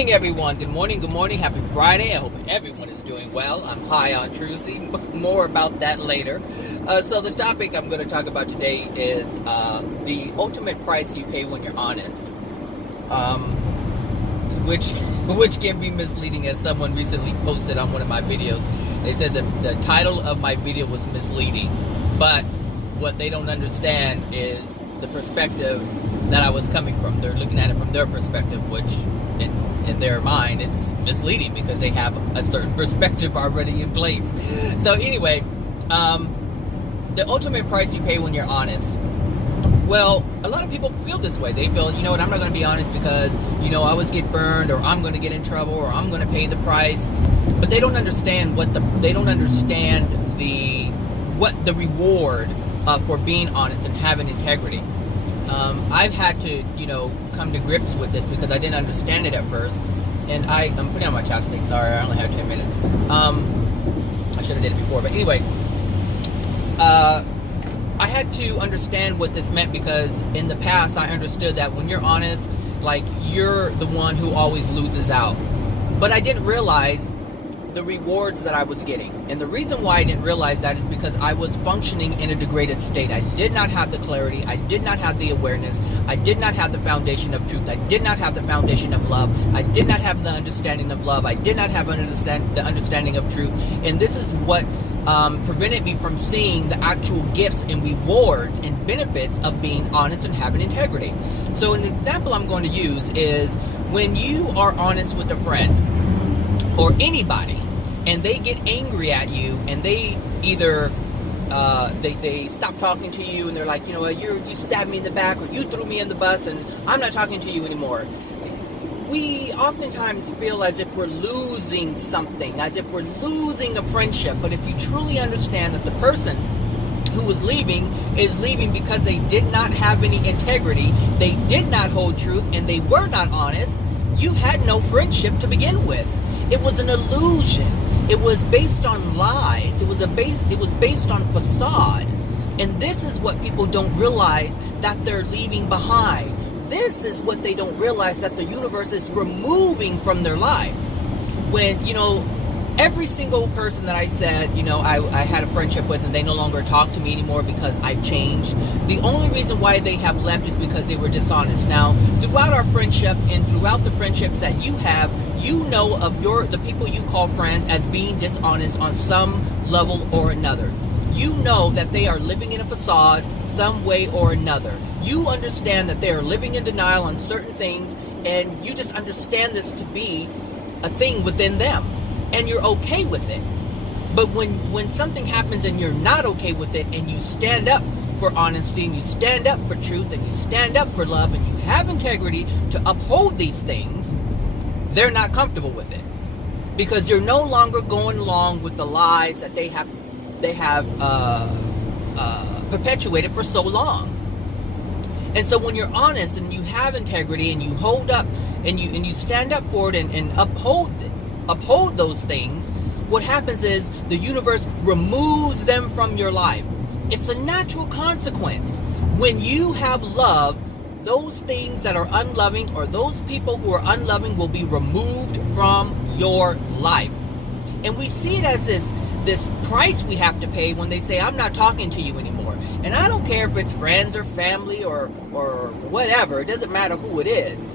morning, everyone. Good morning, Happy Friday. I hope everyone is doing well. I'm high on Trucy. More about that later. So the topic I'm going to talk about today is the ultimate price you pay when you're honest, which can be misleading, as someone recently posted on one of my videos. They said the title of my video was misleading, but what they don't understand is the perspective that I was coming from. They're looking at it from their perspective, which in their mind it's misleading because they have a certain perspective already in place. So anyway, the ultimate price you pay when you're honest. Well, a lot of people feel this way. They feel, you know what, I'm not going to be honest because, you know, I always get burned, or I'm going to get in trouble, or I'm going to pay the price. But they don't understand the reward for being honest and having integrity. I've had to, come to grips with this because I didn't understand it at first. And I'm putting on my chapstick. Sorry, I only have 10 minutes. I should have did it before. But anyway, I had to understand what this meant because in the past I understood that when you're honest, like, you're the one who always loses out. But I didn't realize the rewards that I was getting. And the reason why I didn't realize that is because I was functioning in a degraded state. I did not have the clarity. I did not have the awareness. I did not have the foundation of truth. I did not have the foundation of love. I did not have the understanding of love. I did not have the understanding of truth. And this is what prevented me from seeing the actual gifts and rewards and benefits of being honest and having integrity. So an example I'm going to use is when you are honest with a friend or anybody, and they get angry at you, and they either they stop talking to you, and they're like, you know what, you stabbed me in the back, or you threw me in the bus, and I'm not talking to you anymore. We oftentimes feel as if we're losing something, as if we're losing a friendship. But if you truly understand that the person who is leaving because they did not have any integrity, they did not hold truth, and they were not honest, you had no friendship to begin with. It was an illusion. It was based on lies. It was based on facade. And this is what people don't realize that they're leaving behind. This is what they don't realize that the universe is removing from their life. When, every single person that I said, I had a friendship with, and they no longer talk to me anymore because I've changed, the only reason why they have left is because they were dishonest. Now, throughout our friendship and throughout the friendships that you have, you know of the people you call friends as being dishonest on some level or another. You know that they are living in a facade some way or another. You understand that they are living in denial on certain things, and you just understand this to be a thing within them. And you're okay with it. But when something happens and you're not okay with it, and you stand up for honesty, and you stand up for truth, and you stand up for love, and you have integrity to uphold these things, they're not comfortable with it. Because you're no longer going along with the lies that they have perpetuated for so long. And so when you're honest and you have integrity and you hold up and you stand up for it and uphold those things, what happens is the universe removes them from your life. It's a natural consequence. When you have love, those things that are unloving, or those people who are unloving, will be removed from your life. And we see it as this price we have to pay when they say, I'm not talking to you anymore. And I don't care if it's friends or family or whatever. It doesn't matter who it is.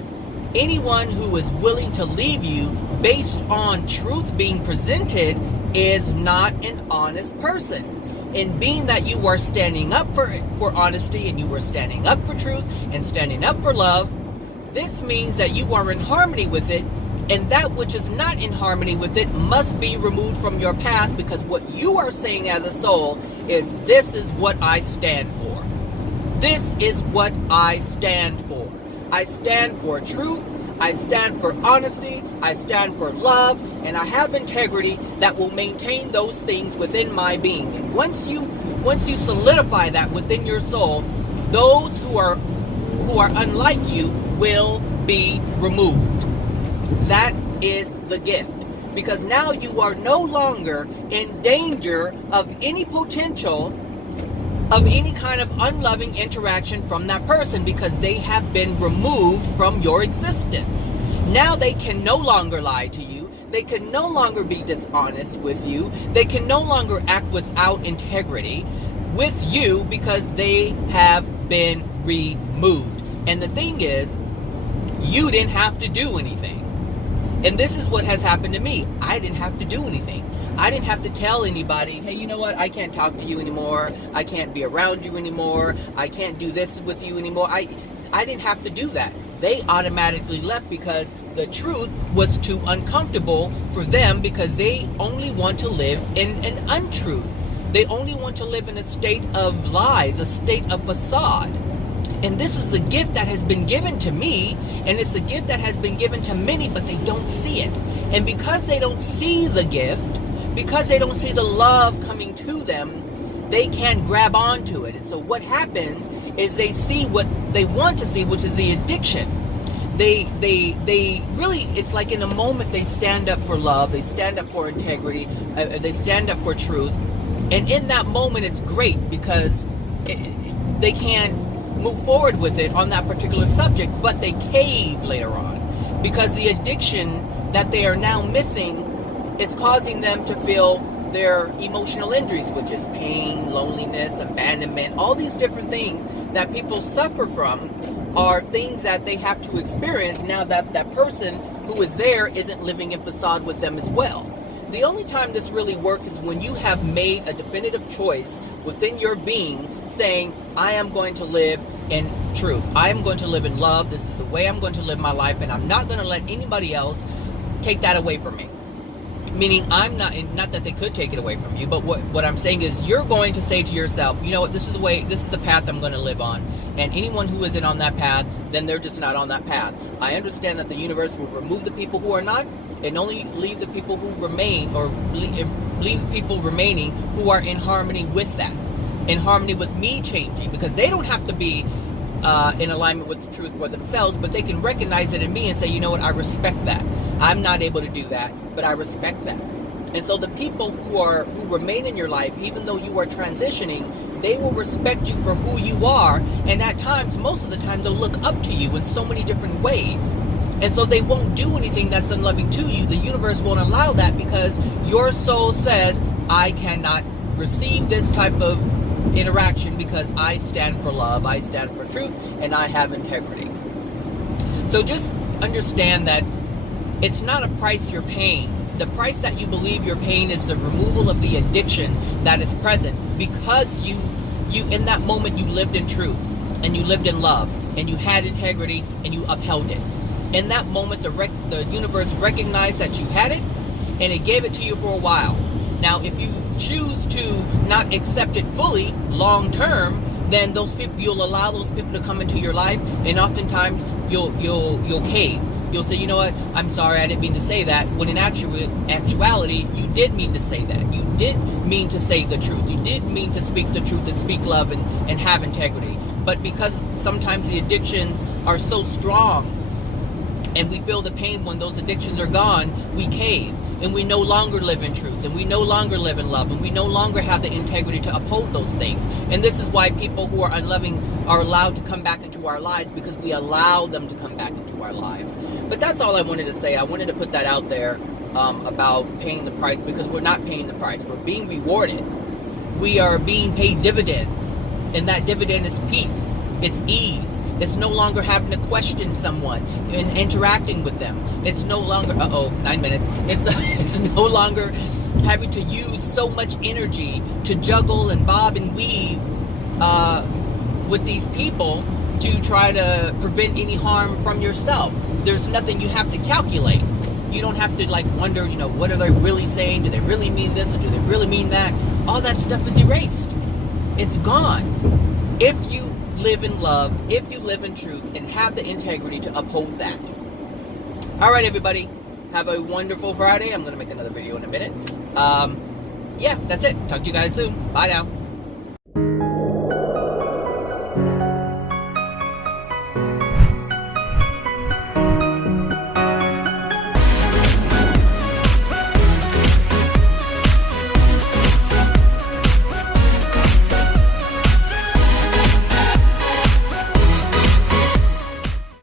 Anyone who is willing to leave you based on truth being presented is not an honest person. And being that you are standing up for honesty, and you are standing up for truth and standing up for love, this means that you are in harmony with it, and that which is not in harmony with it must be removed from your path, because what you are saying as a soul is, this is what I stand for. This is what I stand for. I stand for truth. I stand for honesty. I stand for love, and I have integrity that will maintain those things within my being. And once you solidify that within your soul, those who are unlike you will be removed. That is the gift. Because now you are no longer in danger of any potential of any kind of unloving interaction from that person, because they have been removed from your existence. Now they can no longer lie to you. They can no longer be dishonest with you. They can no longer act without integrity with you because they have been removed. And the thing is, you didn't have to do anything. And this is what has happened to me. I didn't have to do anything. I didn't have to tell anybody, hey, you know what? I can't talk to you anymore. I can't be around you anymore. I can't do this with you anymore. I didn't have to do that. They automatically left because the truth was too uncomfortable for them, because they only want to live in an untruth. They only want to live in a state of lies, a state of facade. And this is the gift that has been given to me, and it's a gift that has been given to many, but they don't see it. And because they don't see the gift, because they don't see the love coming to them, they can't grab onto it. And so what happens is they see what they want to see, which is the addiction. They really, it's like in a moment they stand up for love, they stand up for integrity, they stand up for truth. And in that moment, it's great because they can't move forward with it on that particular subject, but they cave later on because the addiction that they are now missing is causing them to feel their emotional injuries, which is pain, loneliness, abandonment, all these different things that people suffer from are things that they have to experience now that that person who is there isn't living in facade with them as well. The only time this really works is when you have made a definitive choice within your being saying, I am going to live in truth. I am going to live in love. This is the way I'm going to live my life, and I'm not going to let anybody else take that away from me. Meaning, I'm not that they could take it away from you, but what I'm saying is you're going to say to yourself, you know what, this is the way, this is the path I'm going to live on. And anyone who isn't on that path, then they're just not on that path. I understand that the universe will remove the people who are not and only leave the people who remain, or leave people remaining who are in harmony with that, in harmony with me changing, because they don't have to be in alignment with the truth for themselves, but they can recognize it in me and say, you know what, I respect that. I'm not able to do that, but I respect that. And so the people who remain in your life, even though you are transitioning, they will respect you for who you are. And at times, most of the time, they'll look up to you in so many different ways. And so they won't do anything that's unloving to you. The universe won't allow that because your soul says, I cannot receive this type of interaction because I stand for love, I stand for truth, and I have integrity. So just understand that it's not a price you're paying. The price that you believe you're paying is the removal of the addiction that is present, because you in that moment you lived in truth and you lived in love and you had integrity and you upheld it. In that moment, the universe recognized that you had it, and it gave it to you for a while. Now, if you choose to not accept it fully long term, then those people, you'll allow those people to come into your life, and oftentimes you'll cave. You'll say, you know what, I'm sorry, I didn't mean to say that, when in actuality, you did mean to say that. You did mean to say the truth. You did mean to speak the truth and speak love and have integrity. But because sometimes the addictions are so strong, and we feel the pain when those addictions are gone, we cave. And we no longer live in truth, and we no longer live in love, and we no longer have the integrity to uphold those things. And this is why people who are unloving are allowed to come back into our lives, because we allow them to come back into our lives. But that's all I wanted to say. I wanted to put that out there about paying the price, because we're not paying the price. We're being rewarded. We are being paid dividends, and that dividend is peace. It's ease. It's no longer having to question someone and interacting with them. It's no longer, 9 minutes. It's no longer having to use so much energy to juggle and bob and weave with these people to try to prevent any harm from yourself. There's nothing you have to calculate. You don't have to wonder, what are they really saying? Do they really mean this or do they really mean that? All that stuff is erased. It's gone. If you live in love, if you live in truth, and have the integrity to uphold that. All right, everybody. Have a wonderful Friday. I'm going to make another video in a minute. Yeah, that's it. Talk to you guys soon. Bye now.